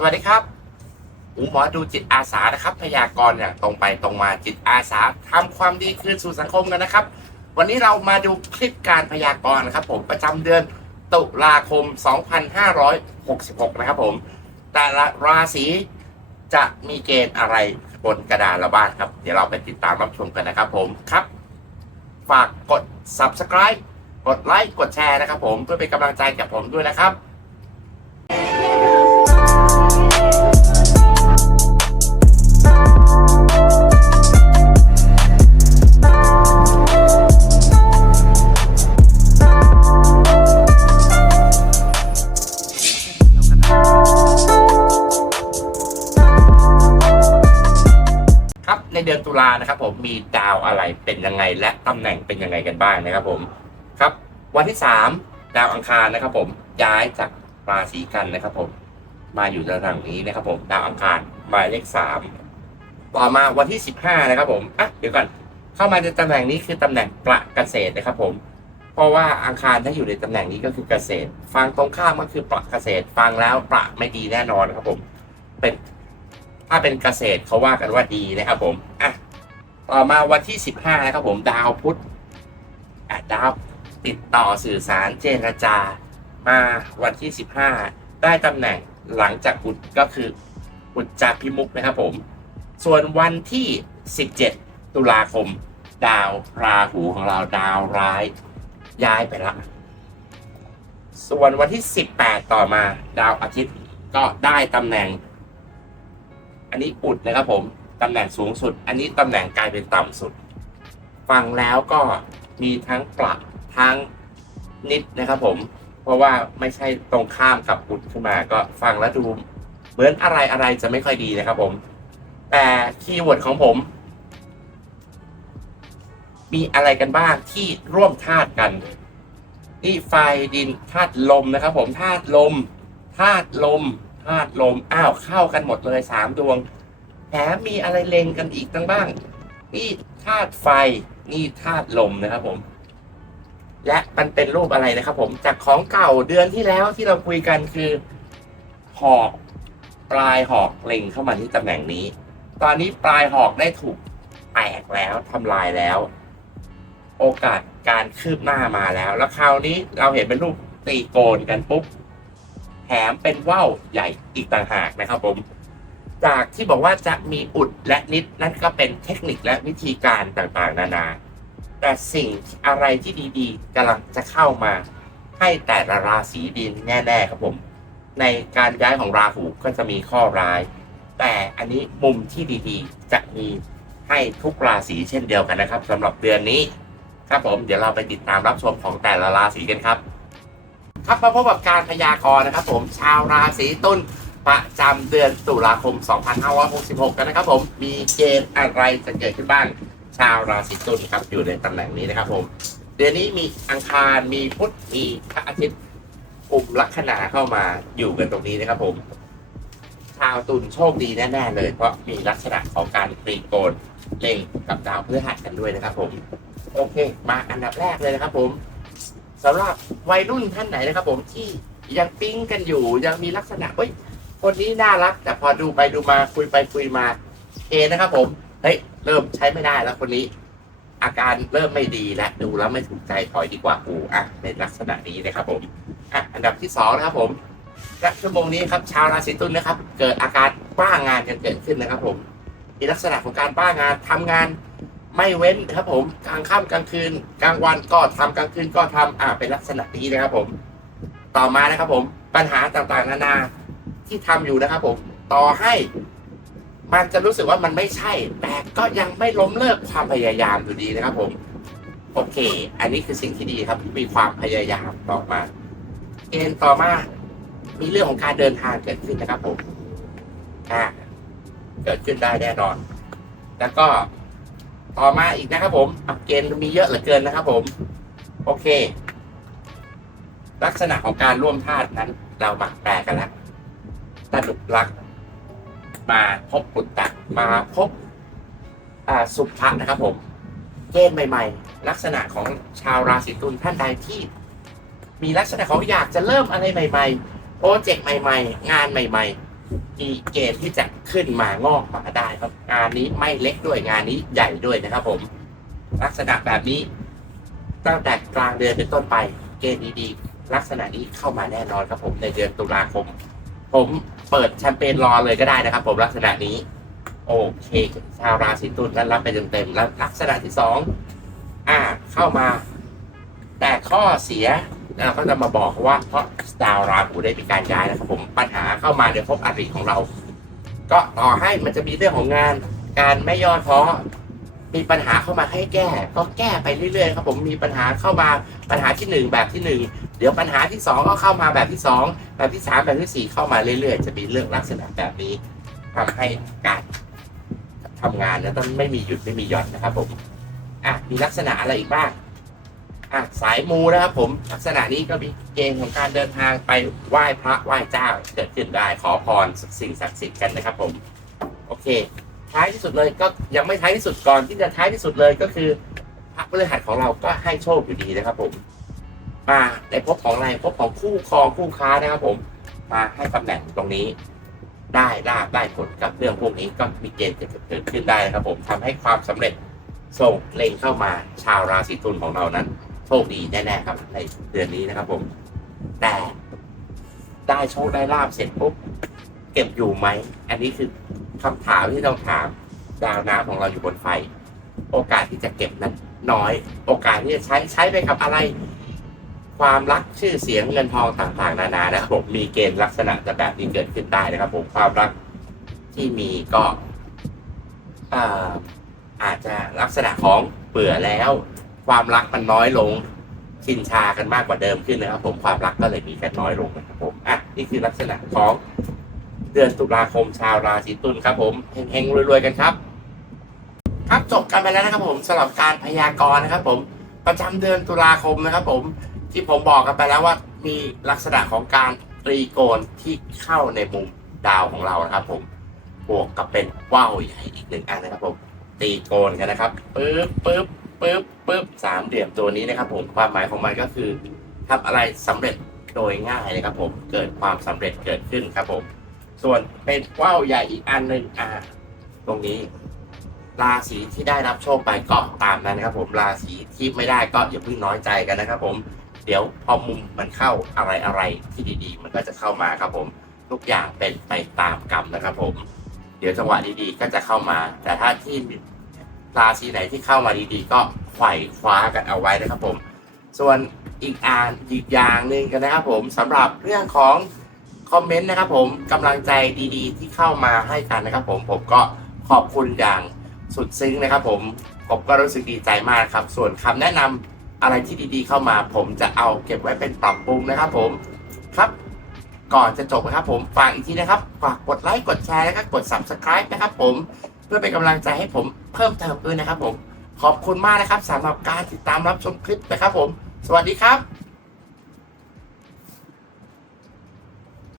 สวัสดีครับอูหมอดูจิตอาสานะครับ พยากรณ์เนี่ยตรงไปตรงมาจิตอาสาทำความดีคืนสู่สังคมกันนะครับ วันนี้เรามาดูคลิปการพยากรณ์นะครับ ผมประจำเดือนตุลาคม 2566 นะครับ ผม แต่ละราศีจะมีเกณฑ์อะไรบนกระดานละบ้างครับ เดี๋ยวเราไปติดตามรับชมกันนะครับผมครับ ฝากกด subscribe กดไลค์กดแชร์นะครับ ผมเพื่อเป็นกำลังใจกับผมด้วยนะครับ เดือนตุลานะครับผมมีดาวอะไรเป็นยังไงและตำแหน่งเป็นยังไงกันบ้างนะครับผมครับ วันที่สามดาวอังคารนะครับผมย้ายจากราศีกันนะครับผมมาอยู่ตำแหน่งนี้นะครับผมดาวอังคารหมายเลขสามต่อมาวันที่สิบห้านะครับผมอะเดี๋ยวก่อนเข้ามาในตำแหน่งนี้คือตำแหน่งประเกษตรนะครับผมเพราะว่าอังคารถ้าอยู่ในตำแหน่งนี้ก็คือเกษตร ฟังตรงข้ามก็คือประเกษตรฟังแล้วประไม่ดีแน่นอนครับผมเป็น ถ้าเป็นเกษตรเขาว่ากันว่าดีนะครับผมอะต่อมาวันที่ 15 นะครับผมดาวพุธอะดาวติดต่อสื่อสารเจรจา มาวันที่ 15 ได้ตำแหน่งหลังจากอุดก็คืออุดจาพิมุกนะครับผม ส่วนวันที่ 17 ตุลาคม ดาวราหูของเราดาวร้าย ย้ายไปละ ส่วนวันที่ 18 ต่อมาดาวอาทิตย์ก็ได้ตำแหน่ง อันนี้อุดนะครับผมตำแหน่งสูงสุด อันนี้ตำแหน่งกลายเป็นต่ำสุด ฟังแล้วก็มีทั้งปรับทั้งนิดนะครับผม เพราะว่าไม่ใช่ตรงข้ามกับอุดขึ้นมา ก็ฟังแล้วดูเหมือนอะไรอะไรจะไม่ค่อยดีนะครับผม แต่คีย์เวิร์ดของผม มีอะไรกันบ้างที่ร่วมธาตุกันนี่ไฟดินธาตุลมนะครับผมธาตุลมธาตุลม ธาตุลม อ้าวเข้ากันหมดเลยสามดวงแถมมีอะไรเลงกันอีกตั้งบ้าง นี่ธาตุไฟ นี่ธาตุลมนะครับผม และมันเป็นรูปอะไรนะครับผม จากของเก่าเดือนที่แล้วที่เราคุยกันคือหอกปลายหอกเล็งเข้ามาที่ตำแหน่งนี้ ตอนนี้ปลายหอกได้ถูกแตกแล้วทำลายแล้ว โอกาสการคืบหน้ามาแล้ว แล้วคราวนี้เราเห็นเป็นรูปตีโกนกันปุ๊บ แถมเป็นว่าวใหญ่อีกต่างหากนะครับผม จากที่บอกว่าจะมีอุดและนิดนั่นก็เป็นเทคนิคและวิธีการต่างๆ นานา แต่สิ่งอะไรที่ดีๆกำลังจะเข้ามา ให้แต่ละราศีดินแน่ๆครับผม ในการย้ายของราหูก็จะมีข้อร้าย แต่อันนี้มุมที่ดีๆจะมีให้ทุกราศีเช่นเดียวกันนะครับสำหรับเดือนนี้ครับผมเดี๋ยวเราไปติดตามรับชมของแต่ละราศีกันครับ ครับมาพบกับการพยากรณ์นะครับ ผมชาวราศีตุลประจำเดือนตุลาคม 2566 กันนะครับ ผมมีเกณฑ์อะไรจะเกิดขึ้นบ้างชาวราศีตุลครับอยู่ในตำแหน่งนี้นะครับ ผม เดือนนี้มีอังคารมีพุธมีพระอาทิตย์กลุ่มลัคนาเข้ามาอยู่กันตรงนี้นะครับผมชาวตุลโชคดีแน่ๆเลย เพราะมีลักษณะของการตรีโกณเล็งกับดาวพฤหัสกันด้วยนะครับ ผม โอเค มาอันดับแรกเลยนะครับ ผม สำหรับวัยรุ่นท่านไหนนะครับ ผมที่ยังปิ๊งกันอยู่ ยังมีลักษณะเฮ้ยคนนี้น่ารัก แต่พอดูไปดูมาคุยไปคุยมาเอนะครับ ผมเฮ้ยเริ่มใช้ไม่ได้แล้วคนนี้ อาการเริ่มไม่ดีแล้วดูแล้วไม่ถูกใจถอยดีกว่ากูอะในลักษณะนี้นะครับ ผมอะอันดับที่สองนะครับ ผมและชั่วโมงนี้ครับชาวราศีตุลนะครับ เกิดอาการบ้างานกันเกิดขึ้นนะครับ ผมมีลักษณะของการบ้างานทำงาน ไม่เว้นครับผมกลางค่ำกลางคืน กลางวันก็ทำกลางคืนก็ทำอ่าเป็นลักษณะนี้นะครับผม ต่อมานะครับผมปัญหาต่างๆ นานาที่ทำอยู่นะครับผมต่อให้มันจะรู้สึกว่ามันไม่ใช่ แต่ก็ยังไม่ล้มเลิกความพยายามอยู่ดีนะครับผม โอเค อันนี้คือสิ่งที่ดีครับ มีความพยายามต่อมา เกณฑ์ต่อมา มีเรื่องของการเดินทางเกิดขึ้นนะครับผมอ่าเกิดขึ้นได้แน่นอน แล้วก็ ต่อมาอีกนะครับผมอะเกณฑ์มีเยอะเหลือเกินนะครับผม โอเค ลักษณะของการร่วมธาตุนั้น เรามาแปลกันแล้วตดุกรัก มาพบปุตตะมาพบสุภะนะครับผมเกณฑ์ใหม่ ๆ ลักษณะของชาวราศีตุลท่านใดที่ มีลักษณะของอยากจะเริ่มอะไรใหม่ ๆ โปรเจกต์ใหม่ ๆ งานใหม่ ๆ มีเกณฑ์ที่จะ ขึ้นมางอกมาได้ครับ งานนี้ไม่เล็กด้วยงานนี้ใหญ่ด้วยนะครับผม ลักษณะแบบนี้ ตั้งแต่กลางเดือนเป็นต้นไป เกณฑ์ดีๆลักษณะนี้เข้ามาแน่นอนครับผมในเดือนตุลาคม ผมเปิดแชมเปญรอเลยก็ได้นะครับ ผมลักษณะนี้ โอเคชาวราศีตุลนั้นรับไปเต็มๆแล้วลักษณะที่สองอ่าเข้ามา แต่ข้อเสียเราก็จะมาบอกว่าเพราะดาวราหูได้มีการย้ายนะครับผมปัญหาเข้ามาในภพอริของเรา ก็ต่อให้มันจะมีเรื่องของงาน การไม่ย่อท้อมีปัญหาเข้ามาให้แก้ ก็แก้ไปเรื่อยๆครับผมมีปัญหาเข้ามาปัญหาที่หนึ่งแบบที่หนึ่งเดี๋ยวปัญหาที่สองก็เข้ามาแบบที่สองแบบที่สามแบบที่สี่เข้ามาเรื่อยๆ จะมีเรื่องลักษณะแบบนี้ทำให้การทำงานนั้นต้องไม่มีหยุดไม่มีหย่อนนะครับผมอะมีลักษณะอะไรอีกบ้าง อะสายมูนะครับผมลักษณะนี้ก็มีเกณฑ์ของการเดินทางไปไหว้พระไหว้เจ้าเกิดขึ้นได้ขอพรสิ่งศักดิ์สิทธิ์กันนะครับผม โอเค ท้ายที่สุดเลยก็ยังไม่ท้ายที่สุดก่อนที่จะท้ายที่สุดเลยก็คือพระพฤหัสของเราก็ให้โชคอยู่ดีนะครับผม มาในภพของอะไรภพของคู่ครองคู่ค้านะครับผม มาให้ตำแหน่งตรงนี้ ได้ลาบได้ผลกับเรื่องพวกนี้ก็มีเกณฑ์จะเกิดขึ้นได้นะครับผมทำให้ความสำเร็จส่งเล็งเข้ามาชาวราศีตุลของเรานั้น โชคดีแน่ๆครับ ในเดือนนี้นะครับ ผม แต่ได้โชคได้ลาบเสร็จปุ๊บเก็บอยู่ไหม อันนี้คือคำถามที่ต้องถามดาวน้ำของเราอยู่บนไฟ โอกาสที่จะเก็บนั้นน้อย โอกาสที่จะใช้ใช้ไปกับอะไร ความรักชื่อเสียงเงินทองต่างๆ นานานะครับผมมีเกณฑ์ลักษณะจะแบบนี้เกิดขึ้นได้นะครับ ผมความรักที่มีก็อ่ออาจจะลักษณะของเบื่อแล้ว ความรักมันน้อยลงชินชากันมากกว่าเดิมขึ้นนะครับ ผมความรักก็เลยมีกันน้อยลงนะครับผมอะนี่คือลักษณะของเดือนตุลาคมชาวราศีตุลครับ ผมเฮงๆรวยๆกันครับ ครับจบกันไปแล้วนะครับ ผมสำหรับการพยากรณ์นะครับ ผมประจำเดือนตุลาคมนะครับ ผมที่ผมบอกกันไปแล้วว่ามีลักษณะของการตรีโกณที่เข้าในมุมดาวของเรานะครับ ผมบวกกับเป็นว่าวใหญ่อีกหนึ่งอันนะครับ ผมตีโกนกันนะครับปึ๊บปึ๊บ ปึ๊บปึ๊บสามเหลี่ยมตัวนี้นะครับผมความหมายของมันก็คือทำอะไรสำเร็จโดยง่ายเลยครับผมเกิดความสำเร็จเกิดขึ้นครับผม ส่วนเป็นว่าวใหญ่อีกอันหนึ่งอ่าตรงนี้ราศีที่ได้รับโชคไปก็ตามนั้นนะครับ ผมราศีที่ไม่ได้ก็อย่าเพิ่งน้อยใจกันนะครับ ผมเดี๋ยวพอมุมมันเข้าอะไรอะไรที่ดีๆ มันก็จะเข้ามาครับผมทุกอย่างเป็นไปตามกรรมนะครับ ผม เดี๋ยวจังหวะดีๆก็จะเข้ามา แต่ถ้าที่ ราศีไหนที่เข้ามาดีๆ ก็ไขว่คว้ากันเอาไว้นะครับผม ส่วนอีกอ่านอีกอย่างหนึ่งกันนะครับผมสำหรับเรื่องของคอมเมนต์นะครับผมกำลังใจดีๆ ที่เข้ามาให้กันนะครับผมผมก็ขอบคุณอย่างสุดซึ้งนะครับผมผมก็รู้สึกดีใจมากครับ ส่วนคำแนะนำอะไรที่ดีๆ เข้ามา ผมจะเอาเก็บไว้เป็นปรับปรุงนะครับผมครับก่อนจะจบนะครับผมฝากอีกทีนะครับฝากกดไลค์กดแชร์และก็กด subscribe นะครับผม เพื่อเป็นกำลังใจให้ผมเพิ่มเติมด้วยนะครับผม ขอบคุณมากนะครับสำหรับการติดตามรับชมคลิปนะครับผม สวัสดีครับ